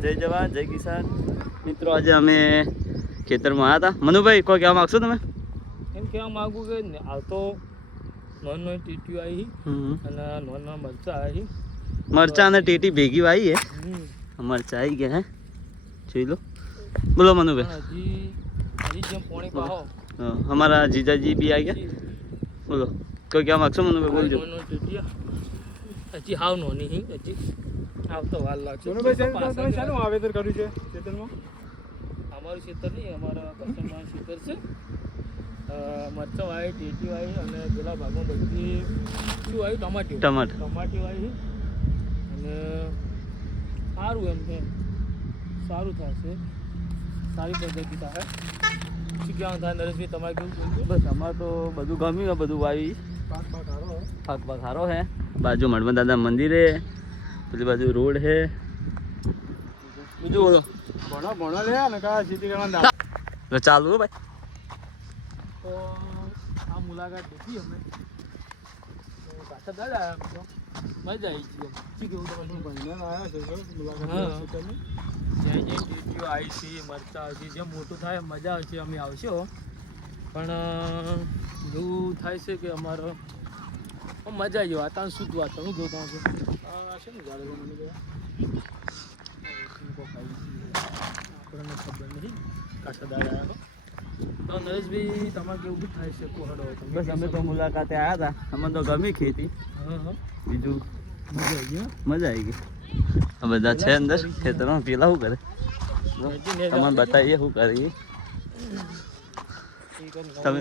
જય જવાન જય કિસાન. મિત્રો આજે અમે ખેતરમાં આવ્યા હતા. મનુભાઈ કોઈ કહેવા માગશો તમે? એમ કહેવા માગું કે આ તો નોન ટીટી આવી અને નોન મરચા આવી. મરચા અને ટીટી ભેગી આવી હે. મરચા આવી ગયા હે, જોઈ લો. બોલો મનુભાઈ. હજી જેમ પોણી પાહો અમારા જીજાજી બી આવી ગયા. બોલો કોઈ કહેવા માગશો મનુભાઈ? બોલજો. હજી હાવ નોની હજી આવતો વાર લાગશે. શાનું વાવેતર કર્યું છે ખેતરમાં? અમારું ખેતર નહીં, અમારા કસ્ટમર ખેતર છે. મરચાં વાવી, ટેટી વાવી અને પેલા ભાગમાં બધી શું વાવી? ટમાટી વાવી અને સારું એમ છે, સારું થશે, સારી પદ્ધતિ થાય. શું કહેવાનું થાય નરેશભાઈ તમારે કેવું બોલજો? બસ અમારે તો બધું ગમ્યું, બધું વાવી. પાક સારો હે. બાજુ મણવર દાદા મંદિર હે, પેલી બાજુ રોડ હે. બીજું બોલો. ભણો લે ને કા સીધી કરવાનું ચાલુ હો ભાઈ. તો આ મુલાકાત લીધી અમે પાછા દાદા આવ્યા મજા આવી ગઈ. શું કેવું તમારું? ભાઈને આવ્યા છે મુલાકાત જ્યાં ટેટીઓ આવી છે, મરચા આવશે, જેમ મોટું થાય મજા આવશે. અમે આવશો પણ એવું થાય છે કે અમારો મજા આવી જાય. વાતાવરણ શુદ્ધ વાતાવરણ. હું જોતા હશે છે ને જાડે મને આપણને ખબર નથી. કાશા દાડા આવ્યા તો નરેશભાઈ તમારે કેવું બી થાય છે? કોહડો બસ અમે તો મુલાકાતે આવ્યા હતા. અમને તો ગમી ખેતી. બીજું મજા આવી ગઈ. આ બધા છે અંદર ખેતરમાં. પેલા શું કરે તમને બતાવીએ શું કરીએ. તમે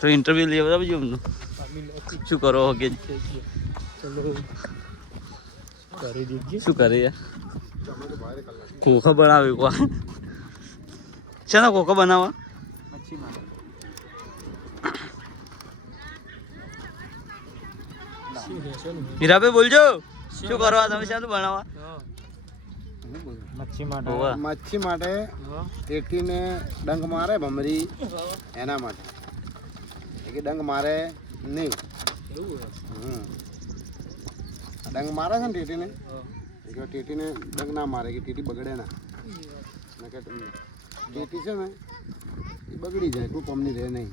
તો ઇન્ટરવ્યુ લેવા આવજો એમનું. શું કરો કે શું કરીએ? ખોખો બનાવ્યું છે ને? ખોખો બનાવવા હીરાભાઈ બોલજો. શું કરવા તમે? શાનું બનાવવા? મચ્છી માટે ટેટીને ડંક મારે ભમરી એના માટે. કે ડંક મારે નહીં. ડંક મારે છે ને ટેટીને, ટેટીને ડંક ના મારે કે ટેટી બગડે ના. ટેટી છે ને એ બગડી જાય, કોઈ કમની રહે નહીં.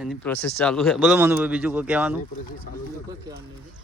એની પ્રોસેસ ચાલુ છે. બોલો મનુભાઈ બીજું કોઈ કહેવાનું? પ્રોસેસ ચાલુ છે. કોઈ કહેવાનું નહીં.